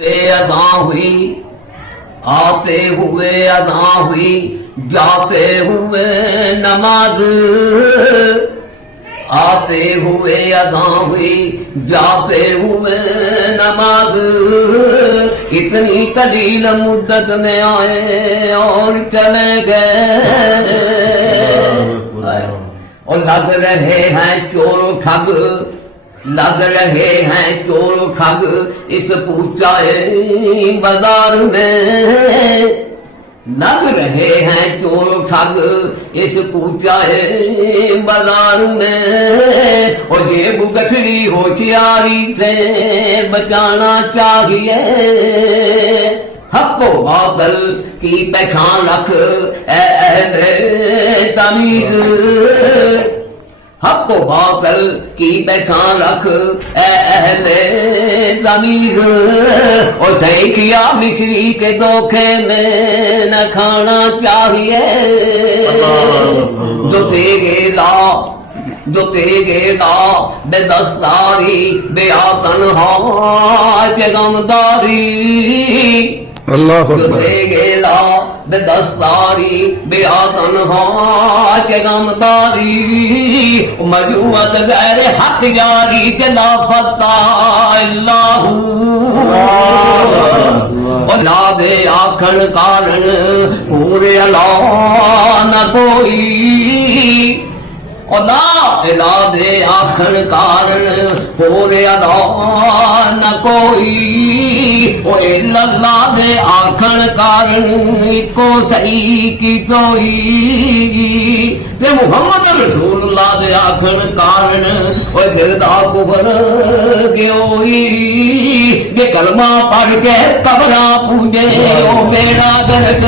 ادا ہوئی آتے ہوئے ادا ہوئی جاتے ہوئے نماز آتے ہوئے ادا ہوئی جاتے ہوئے نماز اتنی قلیل مدت میں آئے اور چلے گئے اور لگ رہے ہیں چور و ٹھگ لگ رہے ہیں چور و ٹھگ اس پوچھائے بازار میں لگ رہے ہیں چور و ٹھگ اس پوچھائے بازار میں اور جیب گٹھڑی ہوشیاری سے بچانا چاہیے حق و باطل کی پہچان رکھ اے اہل تمیز حق و باطل کی پہچان رکھ اے اہل ضمیر اور صحیح کیا مصری کے دھوکے میں نہ کھانا چاہیے جو تیرے لا بے دستاری بے تنہا غمداری اللہ جو تیرے لا بے دستاری بے تنہا غمداری مجوعت غیر حق جاری کے لا فتح اللہ لا دے آکھن کارن پورے اللہ نہ کوئی لا الہ دے آخر کارن پورے ادا نہ کوئی اللہ دے آخر کارن کو صحیح کی توئی محمد رسول اللہ دے آخر کارن دل دا کفر گیوئی کہ کلمہ پڑھ کے قبرہ پوجے او بیڑا گرک